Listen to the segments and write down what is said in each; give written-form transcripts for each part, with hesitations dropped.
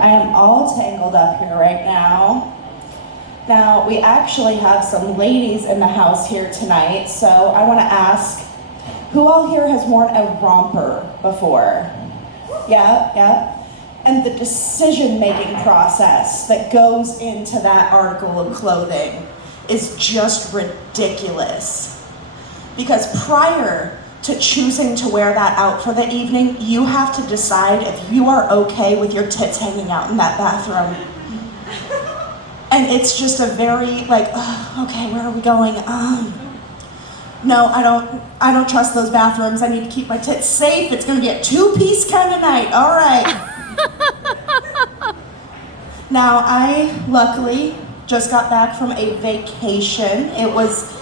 I am all tangled up here right now. Now, we actually have some ladies in the house here tonight, so I want to ask, who all here has worn a romper before? Yeah. And the decision-making process that goes into that article of clothing is just ridiculous. Because prior to choosing to wear that out for the evening, you have to decide if you are okay with your tits hanging out in that bathroom. And it's just a very okay, where are we going? No, I don't trust those bathrooms. I need to keep my tits safe. It's gonna be a two-piece kind of night, all right. Now, I luckily just got back from a vacation. It was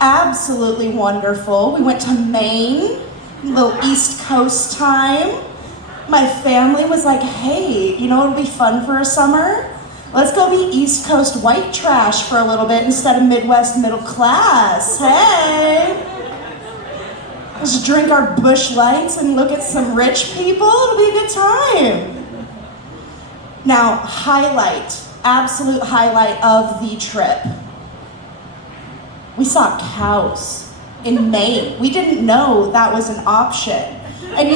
absolutely wonderful. We went to Maine, a little East Coast time. My family was like, hey, you know what would be fun for a summer? Let's go be East Coast white trash for a little bit instead of Midwest middle class. Hey! Let's drink our Busch Lights and look at some rich people. It'll be a good time. Now, absolute highlight of the trip. We saw cows in Maine. We didn't know that was an option. And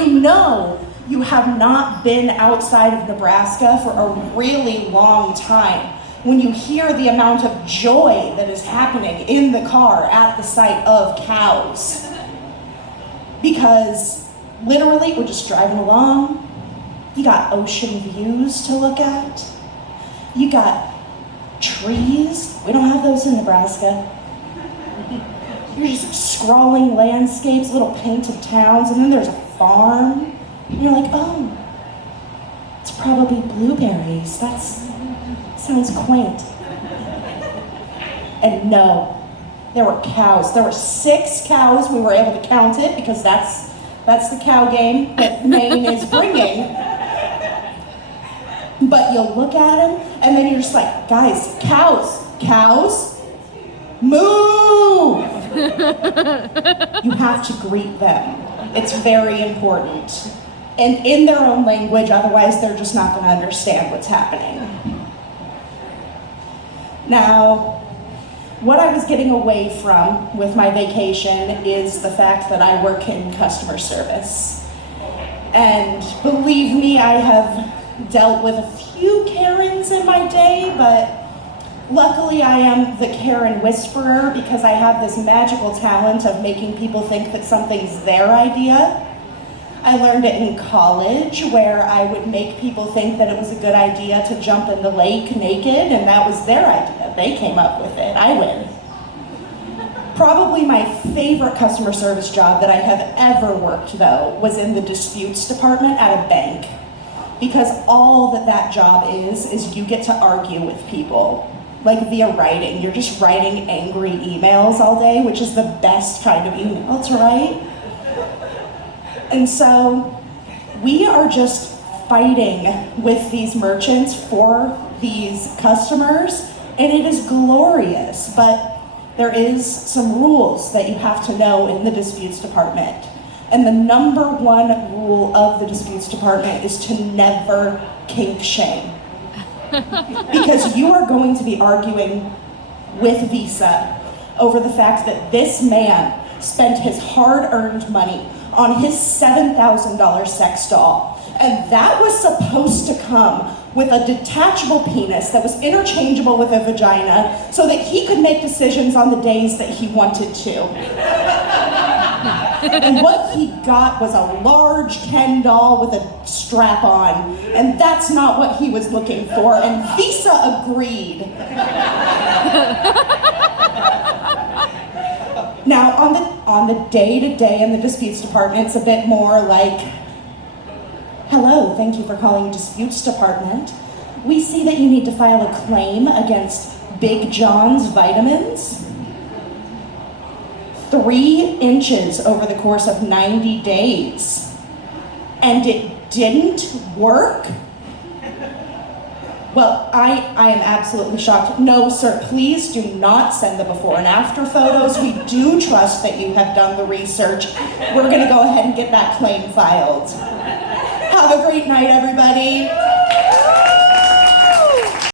you have not been outside of Nebraska for a really long time when you hear the amount of joy that is happening in the car at the sight of cows. Because literally, we're just driving along. You got ocean views to look at. You got trees. We don't have those in Nebraska. You're just scrawling landscapes, little painted towns, and then there's a farm. And you're like, oh, it's probably blueberries. That sounds quaint. And no, there were cows. There were 6 cows. We were able to count it because that's the cow game that Maine is bringing. But you'll look at them, and then you're just like, guys, cows, move! You have to greet them. It's very important. And in their own language, otherwise they're just not going to understand what's happening. Now, what I was getting away from with my vacation is the fact that I work in customer service. And believe me, I have dealt with a few Karens in my day, but luckily I am the Karen whisperer because I have this magical talent of making people think that something's their idea. I learned it in college where I would make people think that it was a good idea to jump in the lake naked, and that was their idea. They came up with it. I win. Probably my favorite customer service job that I have ever worked, though, was in the disputes department at a bank. Because all that job is you get to argue with people, like via writing. You're just writing angry emails all day, which is the best kind of email to write. And so we are just fighting with these merchants for these customers, and it is glorious, but there is some rules that you have to know in the disputes department. And the number one rule of the disputes department is to never kink shame. Because you are going to be arguing with Visa over the fact that this man spent his hard-earned money on his $7,000 sex doll. And that was supposed to come with a detachable penis that was interchangeable with a vagina so that he could make decisions on the days that he wanted to. And what he got was a large Ken doll with a strap on, and that's not what he was looking for, and Visa agreed. Now, on the day-to-day in the disputes department, it's a bit more like, hello, thank you for calling disputes department. We see that you need to file a claim against Big John's Vitamins. 3 inches over the course of 90 days. And it didn't work? Well, I am absolutely shocked. No, sir, please do not send the before and after photos. We do trust that you have done the research. We're gonna go ahead and get that claim filed. Have a great night, everybody.